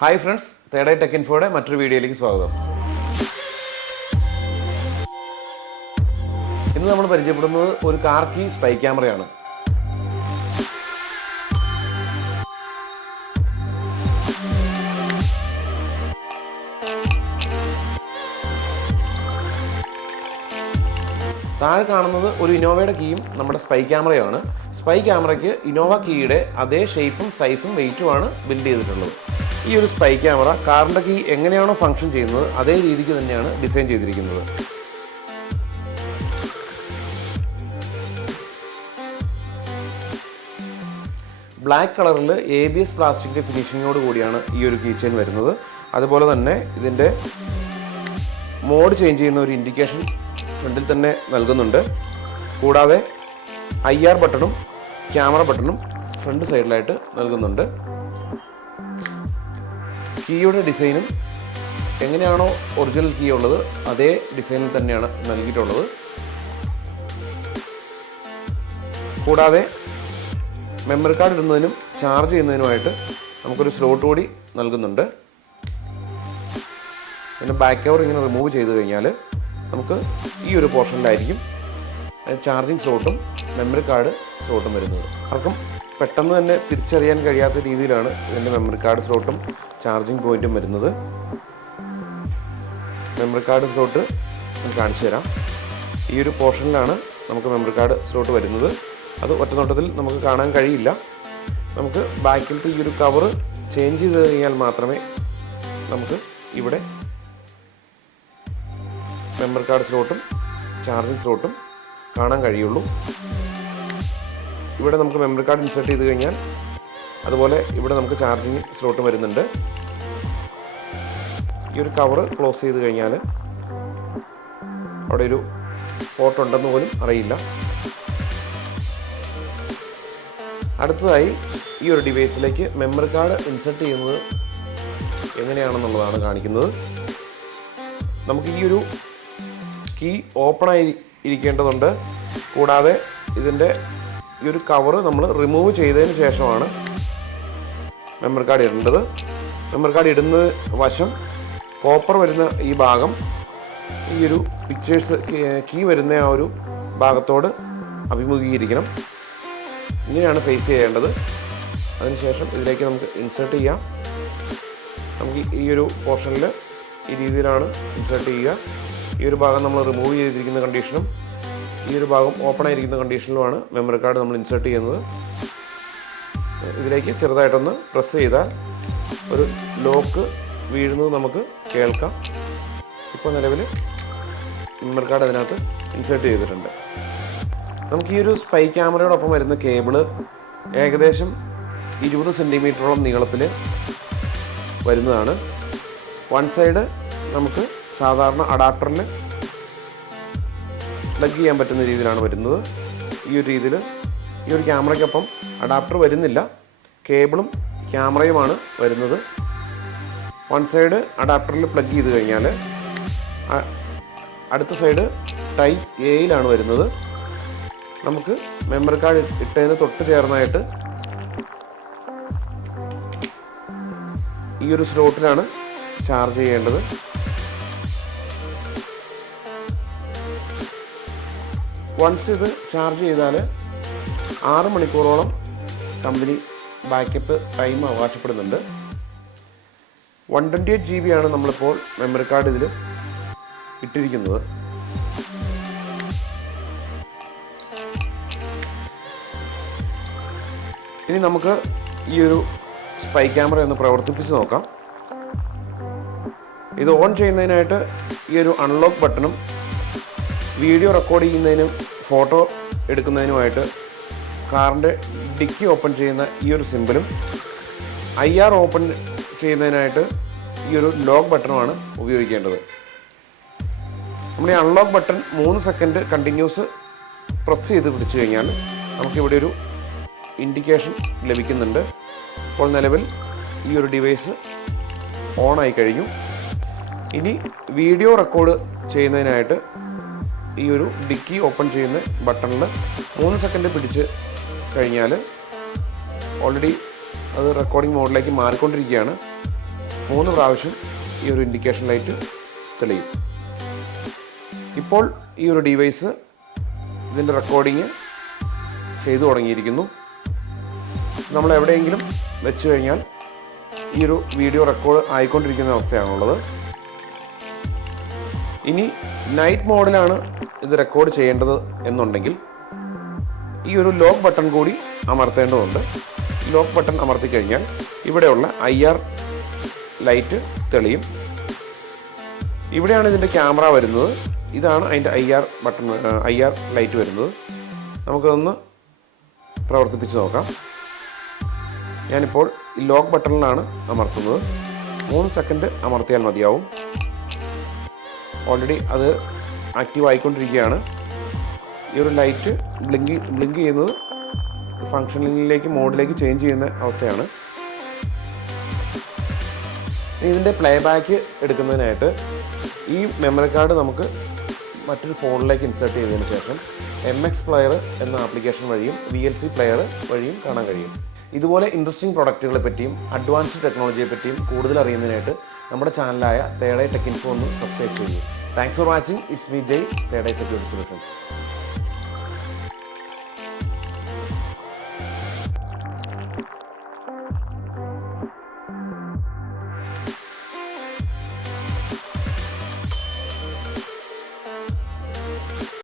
Hi friends, third eye tech ഇൻഫോയുടെ മറ്റൊരു വീഡിയോയിലേക്ക് സ്വാഗതം. ഇന്ന് നമ്മൾ പരിചയപ്പെടുന്നത് ഒരു കാർ കീ സ്പൈ ക്യാമറയാണ്. താഴെ കാണുന്നത് ഒരു ഇന്നോവയുടെ കീയും നമ്മുടെ സ്പൈ ക്യാമറയാണ്. സ്പൈ ക്യാമറയ്ക്ക് ഇന്നോവ കീയുടെ അതേ ഷേപ്പും സൈസും വെയിറ്റുമാണ് ബിൽഡ് ചെയ്തിട്ടുള്ളത്. ഈ ഒരു സ്പൈ ക്യാമറ കാറിൻ്റെ കീ എങ്ങനെയാണോ ഫംഗ്ഷൻ ചെയ്യുന്നത് അതേ രീതിക്ക് തന്നെയാണ് ഡിസൈൻ ചെയ്തിരിക്കുന്നത്. ബ്ലാക്ക് കളറിൽ ABS പ്ലാസ്റ്റിക്കിൻ്റെ ഫിനിഷിങ്ങോട് കൂടിയാണ് ഈ ഒരു കീ ചെയിൻ വരുന്നത്. അതുപോലെ തന്നെ ഇതിൻ്റെ മോഡ് ചേഞ്ച് ചെയ്യുന്ന ഒരു ഇൻഡിക്കേഷൻ ഫ്രണ്ടിൽ തന്നെ നൽകുന്നുണ്ട്. കൂടാതെ IR ബട്ടണും ക്യാമറ ബട്ടണും ഫ്രണ്ട് സൈഡിലായിട്ട് നൽകുന്നുണ്ട്. കീയുടെ ഡിസൈനും എങ്ങനെയാണോ ഒറിജിനൽ കീ ഉള്ളത് അതേ ഡിസൈനിൽ തന്നെയാണ് നൽകിയിട്ടുള്ളത്. കൂടാതെ മെമ്മറി കാർഡ് ഇടുന്നതിനും ചാർജ് ചെയ്യുന്നതിനുമായിട്ട് നമുക്കൊരു സ്ലോട്ട് കൂടി നൽകുന്നുണ്ട്. പിന്നെ ബാക്ക് കവർ ഇങ്ങനെ റിമൂവ് ചെയ്ത് കഴിഞ്ഞാൽ നമുക്ക് ഈ ഒരു പോർഷനിലായിരിക്കും ചാർജിങ് സ്ലോട്ടും മെമ്മറി കാർഡ് സ്ലോട്ടും വരുന്നത്. ആർക്കും പെട്ടെന്ന് തന്നെ തിരിച്ചറിയാൻ കഴിയാത്ത രീതിയിലാണ് ഇതിൻ്റെ മെമ്മറി കാർഡ് സ്ലോട്ടും ചാർജിങ് പോയിൻറ്റും വരുന്നത്. മെമ്മറി കാർഡ് സ്ലോട്ട് ഞാൻ കാണിച്ചു തരാം. ഈ ഒരു പോർഷനിലാണ് നമുക്ക് മെമ്മറി കാർഡ് സ്ലോട്ട് വരുന്നത്. അത് ഒറ്റനോട്ടത്തിൽ നമുക്ക് കാണാൻ കഴിയില്ല. നമുക്ക് ബാക്കിലത്തെ ഈ ഒരു കവർ ചേഞ്ച് ചെയ്ത് കഴിഞ്ഞാൽ മാത്രമേ നമുക്ക് ഇവിടെ മെമ്മറി കാർഡ് സ്ലോട്ടും ചാർജിങ് സ്ലോട്ടും കാണാൻ കഴിയുള്ളൂ. ഇവിടെ നമുക്ക് മെമ്മറി കാർഡ് ഇൻസേർട്ട് ചെയ്ത് കഴിഞ്ഞാൽ അതുപോലെ ഇവിടെ നമുക്ക് ചാർജിങ് സ്ലോട്ട് വരുന്നുണ്ട്. ഈ ഒരു കവർ ക്ലോസ് ചെയ്ത് കഴിഞ്ഞാൽ അവിടെ ഒരു പോർട്ട് ഉണ്ടെന്ന് പോലും അറിയില്ല. അടുത്തതായി ഈ ഒരു ഡിവൈസിലേക്ക് മെമ്മറി കാർഡ് ഇൻസേർട്ട് ചെയ്യുന്നത് എങ്ങനെയാണെന്നുള്ളതാണ് കാണിക്കുന്നത്. നമുക്ക് ഈ ഒരു കീ ഓപ്പണായി ഇരിക്കേണ്ടതുണ്ട്. കൂടാതെ ഇതിൻ്റെ ഈ ഒരു കവർ നമ്മൾ റിമൂവ് ചെയ്തതിന് ശേഷമാണ് മെമ്മറി കാർഡ് ഇടേണ്ടത്. മെമ്മറി കാർഡ് ഇടുന്ന വശം കോപ്പർ വരുന്ന ഈ ഭാഗം ഈ ഒരു പിക്ചേഴ്സ് കീ വരുന്ന ആ ഒരു ഭാഗത്തോട് അഭിമുഖീകരിക്കണം. ഇങ്ങനെയാണ് ഫേസ് ചെയ്യേണ്ടത്. അതിനുശേഷം ഇതിലേക്ക് നമുക്ക് ഇൻസേർട്ട് ചെയ്യാം. നമുക്ക് ഈ ഒരു പോർഷനിൽ ഈ രീതിയിലാണ് ഇൻസേർട്ട് ചെയ്യുക. ഈ ഒരു ഭാഗം നമ്മൾ റിമൂവ് ചെയ്തിരിക്കുന്ന കണ്ടീഷനും ഈ ഒരു ഭാഗം ഓപ്പൺ ആയിരിക്കുന്ന കണ്ടീഷനിലുമാണ് മെമ്മറി കാർഡ് നമ്മൾ ഇൻസേർട്ട് ചെയ്യുന്നത്. ഇതിലേക്ക് ചെറുതായിട്ടൊന്ന് പ്രസ് ചെയ്താൽ ഒരു ലോക്ക് വീഴുന്നത് നമുക്ക് കേൾക്കാം. ഇപ്പോൾ നിലവിൽ മെമ്മറി കാർഡ് അതിനകത്ത് ഇൻസേർട്ട് ചെയ്തിട്ടുണ്ട്. നമുക്ക് ഈ ഒരു സ്പൈ ക്യാമറയോടൊപ്പം വരുന്ന കേബിള് ഏകദേശം 20 സെൻറ്റിമീറ്ററോളം നീളത്തിൽ വരുന്നതാണ്. വൺ സൈഡ് നമുക്ക് സാധാരണ അഡാപ്റ്ററിൽ പ്ലഗ് ചെയ്യാൻ പറ്റുന്ന രീതിയിലാണ് വരുന്നത്. ഈ ഒരു രീതിയിൽ ഈ ഒരു ക്യാമറയ്ക്കൊപ്പം അഡാപ്റ്റർ വരുന്നില്ല, കേബിളും ക്യാമറയുമാണ് വരുന്നത്. വൺ സൈഡ് അഡാപ്റ്ററിൽ പ്ലഗ് ചെയ്ത് കഴിഞ്ഞാൽ അടുത്ത സൈഡ് ടൈപ്പ് എയിലാണ് വരുന്നത്. നമുക്ക് മെമ്മറി കാർഡ് ഇട്ടതിന് തൊട്ട് ചേർന്നായിട്ട് ഈ ഒരു സ്ലോട്ടിലാണ് ചാർജ് ചെയ്യേണ്ടത്. വൺസ് ഇത് ചാർജ് ചെയ്താൽ 6 മണിക്കൂറോളം കമ്പനി ബാക്കപ്പ് ടൈം അവകാശപ്പെടുന്നുണ്ട്. 128 GB ആണ് നമ്മളിപ്പോൾ മെമ്മറി കാർഡ് ഇതിൽ ഇട്ടിരിക്കുന്നത്. ഇനി നമുക്ക് ഈ ഒരു സ്പൈ ക്യാമറ ഒന്ന് പ്രവർത്തിപ്പിച്ച് നോക്കാം. ഇത് ഓൺ ചെയ്യുന്നതിനായിട്ട് ഈ ഒരു അൺലോക്ക് ബട്ടണും വീഡിയോ റെക്കോർഡ് ചെയ്യുന്നതിനും ഫോട്ടോ എടുക്കുന്നതിനുമായിട്ട് കാറിൻ്റെ ഡിക്കി ഓപ്പൺ ചെയ്യുന്ന ഈ ഒരു സിമ്പിളും IR ഓപ്പൺ ചെയ്യുന്നതിനായിട്ട് ഈ ഒരു ലോക്ക് ബട്ടണുമാണ് ഉപയോഗിക്കേണ്ടത്. നമ്മുടെ unlock button 3 second continuous press ചെയ്ത് പിടിച്ചു കഴിഞ്ഞാൽ നമുക്കിവിടെ ഒരു ഇൻഡിക്കേഷൻ ലഭിക്കുന്നുണ്ട്. ഇപ്പോൾ നിലവിൽ ഈ ഒരു ഡിവൈസ് ഓണായി കഴിഞ്ഞു. ഇനി വീഡിയോ റെക്കോർഡ് ചെയ്യുന്നതിനായിട്ട് ഈ ഒരു ഡിക്കി ഓപ്പൺ ചെയ്യുന്ന ബട്ടണിൽ 3 സെക്കൻഡ് പിടിച്ച് കഴിഞ്ഞാൽ ഓൾറെഡി അത് റെക്കോർഡിംഗ് മോഡിലേക്ക് മാറിക്കൊണ്ടിരിക്കുകയാണ്. 3 പ്രാവശ്യം ഈ ഒരു ഇൻഡിക്കേഷൻ ലൈറ്റ് തെളിയും. ഇപ്പോൾ ഈ ഒരു ഡിവൈസ് ഇതിൻ്റെ റെക്കോർഡിങ് ചെയ്തു തുടങ്ങിയിരിക്കുന്നു. നമ്മൾ എവിടെയെങ്കിലും വെച്ച് കഴിഞ്ഞാൽ ഈ ഒരു വീഡിയോ റെക്കോർഡ് ആയിക്കൊണ്ടിരിക്കുന്ന അവസ്ഥയാണുള്ളത്. ഇനി നൈറ്റ് മോഡിലാണ് ഇത് റെക്കോർഡ് ചെയ്യേണ്ടത് എന്നുണ്ടെങ്കിൽ ഈ ഒരു ലോക്ക് ബട്ടൺ കൂടി അമർത്തേണ്ടതുണ്ട്. ലോക്ക് ബട്ടൺ അമർത്തി കഴിഞ്ഞാൽ ഇവിടെയുള്ള IR ലൈറ്റ് തെളിയും. ഇവിടെയാണ് ഇതിൻ്റെ ക്യാമറ വരുന്നത്. ഇതാണ് അതിൻ്റെ IR ലൈറ്റ് വരുന്നത്. നമുക്കതൊന്ന് പ്രവർത്തിപ്പിച്ച് നോക്കാം. ഞാനിപ്പോൾ ഈ ലോക്ക് ബട്ടണിലാണ് അമർത്തുന്നത്. 3 സെക്കൻഡ് അമർത്തിയാൽ മതിയാവും. ഓൾറെഡി അത് ആക്റ്റീവ് ആയിക്കൊണ്ടിരിക്കുകയാണ്. ഈ ഒരു ലൈറ്റ് ബ്ലിങ്ക് ചെയ്യുന്നത് ഫങ്ഷനിലേക്ക് മോഡിലേക്ക് ചേഞ്ച് ചെയ്യുന്ന അവസ്ഥയാണ്. ഇതിൻ്റെ പ്ലേ ബാക്ക് എടുക്കുന്നതിനായിട്ട് ഈ മെമ്മറി കാർഡ് നമുക്ക് മറ്റൊരു ഫോണിലേക്ക് ഇൻസേർട്ട് ചെയ്തതിന് ശേഷം MX പ്ലെയർ എന്ന ആപ്ലിക്കേഷൻ വഴിയും VLC പ്ലെയർ വഴിയും കാണാൻ കഴിയും. ഇതുപോലെ ഇൻട്രസ്റ്റിംഗ് പ്രൊഡക്റ്റുകളെ പറ്റിയും അഡ്വാൻസ്ഡ് ടെക്നോളജിയെ പറ്റിയും കൂടുതൽ അറിയുന്നതിനായിട്ട് നമ്മുടെ ചാനലായ തേർഡ് ഐ ടെക് ഇൻഫോ ഒന്ന് സബ്സ്ക്രൈബ് ചെയ്യൂ. Thanks for watching. It's me Jay, third eye security solutions.